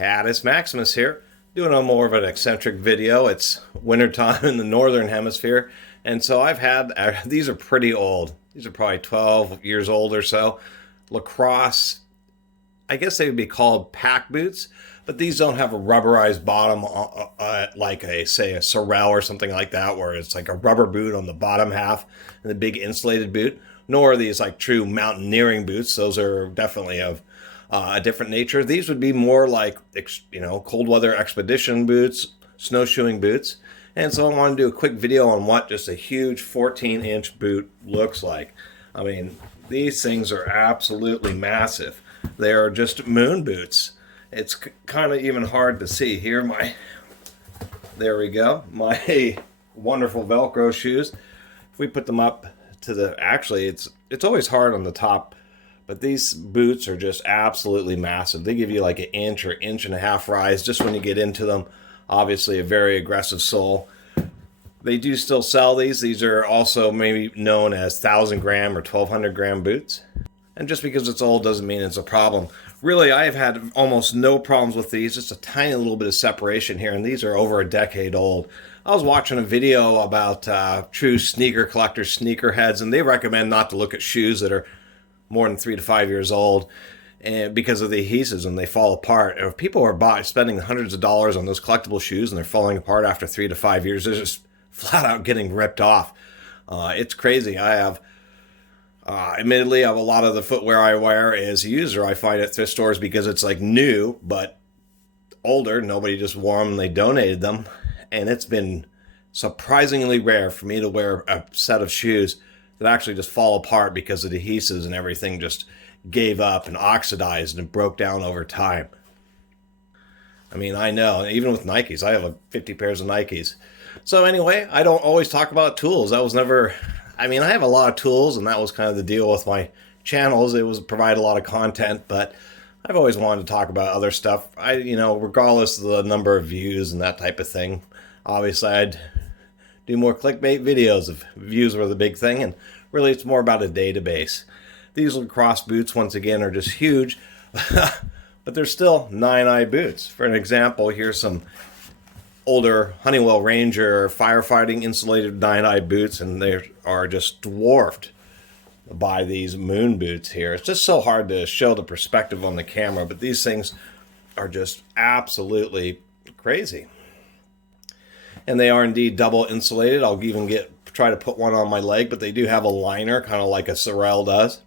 Catus Maximus here, doing a more of an eccentric video. It's wintertime in the northern hemisphere, and so I've had, these are pretty old. These are probably 12 years old or so. LaCrosse, I guess they would be called pack boots, but these don't have a rubberized bottom like say a Sorel or something like that, where it's like a rubber boot on the bottom half and the big insulated boot. Nor are these like true mountaineering boots. Those are definitely of a different nature. These would be more like, cold weather expedition boots, snowshoeing boots. And so I want to do a quick video on what just a huge 14-inch boot looks like. I mean, these things are absolutely massive. They are just moon boots. It's kind of even hard to see here. There we go. My wonderful Velcro shoes. If we put them up to actually it's always hard on the top, but these boots are just absolutely massive. They give you like an inch or inch and a half rise just when you get into them. Obviously a very aggressive sole. They do still sell these. These are also maybe known as 1,000-gram or 1,200-gram boots. And just because it's old doesn't mean it's a problem. Really, I have had almost no problems with these. Just a tiny little bit of separation here, and these are over a decade old. I was watching a video about true sneaker collectors, sneakerheads, and they recommend not to look at shoes that are more than 3 to 5 years old, and because of the adhesives and they fall apart. If people are spending hundreds of dollars on those collectible shoes and they're falling apart after 3 to 5 years, they're just flat out getting ripped off. It's crazy. I have, admittedly, a lot of the footwear I wear is used, or I find at thrift stores because it's like new but older. Nobody just wore them and they donated them. And it's been surprisingly rare for me to wear a set of shoes that actually just fall apart because the adhesives and everything just gave up and oxidized and broke down over time. I mean, I know, even with Nikes, I have like 50 pairs of Nikes. So anyway, I don't always talk about tools. That was never, I mean, I have a lot of tools, and that was kind of the deal with my channels. It was provide a lot of content, but I've always wanted to talk about other stuff. Regardless of the number of views and that type of thing. Obviously, I'd do more clickbait videos if views were the big thing, and really it's more about a database. These LaCrosse boots, once again, are just huge, but they're still 9-eye boots. For an example, here's some older Honeywell Ranger firefighting insulated 9-eye boots, and they are just dwarfed by these moon boots here. It's just so hard to show the perspective on the camera, but these things are just absolutely crazy. And they are indeed double insulated. I'll even try to put one on my leg, but they do have a liner, kind of like a Sorel does.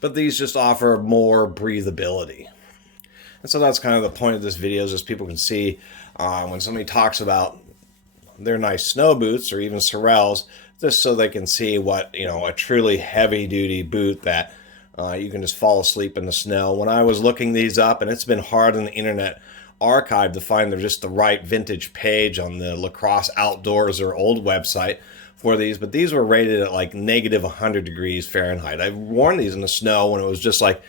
But these just offer more breathability. And so that's kind of the point of this video, is just people can see when somebody talks about their nice snow boots or even Sorels, just so they can see what, a truly heavy-duty boot that you can just fall asleep in the snow. When I was looking these up, and it's been hard on the internet archive to find just the right vintage page on the LaCrosse Outdoors or old website for these, but these were rated at like negative 100 degrees Fahrenheit. I've worn these in the snow when it was just like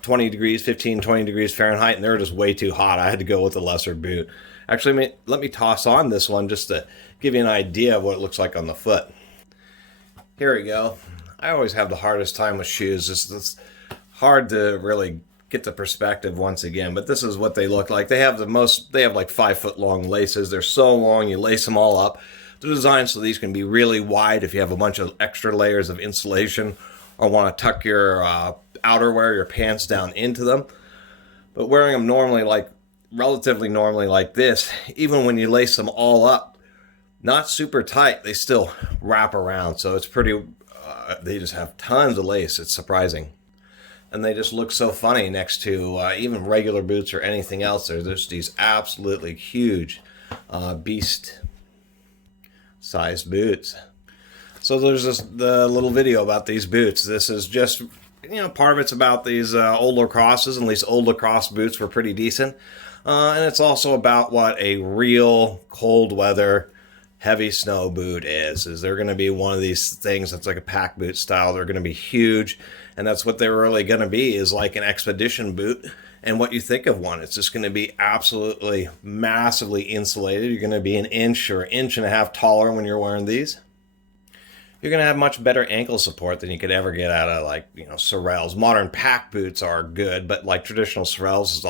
20 degrees, 15, 20 degrees Fahrenheit, and they were just way too hot. I had to go with a lesser boot. Actually, let me toss on this one just to give you an idea of what it looks like on the foot. Here we go. I always have the hardest time with shoes. It's hard to really get the perspective once again, but this is what they look like. They have like 5-foot long laces. They're so long, you lace them all up. They're designed so these can be really wide if you have a bunch of extra layers of insulation or want to tuck your outerwear, your pants down into them. But wearing them relatively normally like this, even when you lace them all up, not super tight, they still wrap around. So it's pretty, they just have tons of lace. It's surprising. And they just look so funny next to even regular boots or anything else. They're just these absolutely huge beast-sized boots. So there's the little video about these boots. This is just, part of it's about these old LaCrosses, and these old LaCrosse boots were pretty decent. And it's also about what a real cold weather heavy snow boot is they're going to be one of these things that's like a pack boot style. They're going to be huge, and that's what they're really going to be, is like an expedition boot. And what you think of one, it's just going to be absolutely massively insulated. You're going to be an inch or inch and a half taller when you're wearing these. You're going to have much better ankle support than you could ever get out of Sorels. Modern pack boots are good, but like traditional Sorels is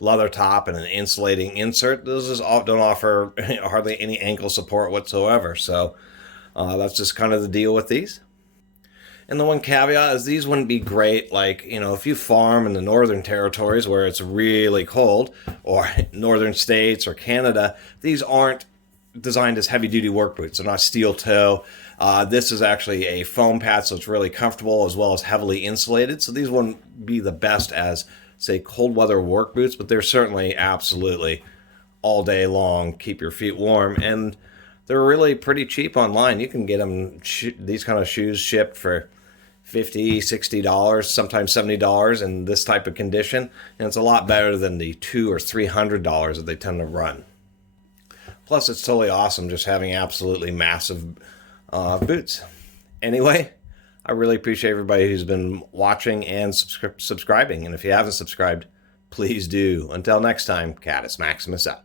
leather top and an insulating insert. Those don't offer hardly any ankle support whatsoever. So that's just kind of the deal with these. And the one caveat is these wouldn't be great, like, if you farm in the northern territories where it's really cold, or northern states or Canada. These aren't designed as heavy-duty work boots. They're not steel toe. This is actually a foam pad, so it's really comfortable as well as heavily insulated. So these wouldn't be the best as, say, cold weather work boots, but they're certainly absolutely all day long, keep your feet warm. And they're really pretty cheap online. You can get them, these kind of shoes shipped for $50, $60, sometimes $70 in this type of condition. And it's a lot better than the $200 or $300 that they tend to run. Plus, it's totally awesome just having absolutely massive boots. Anyway, I really appreciate everybody who's been watching and subscribing. And if you haven't subscribed, please do. Until next time, Catus Maximus out.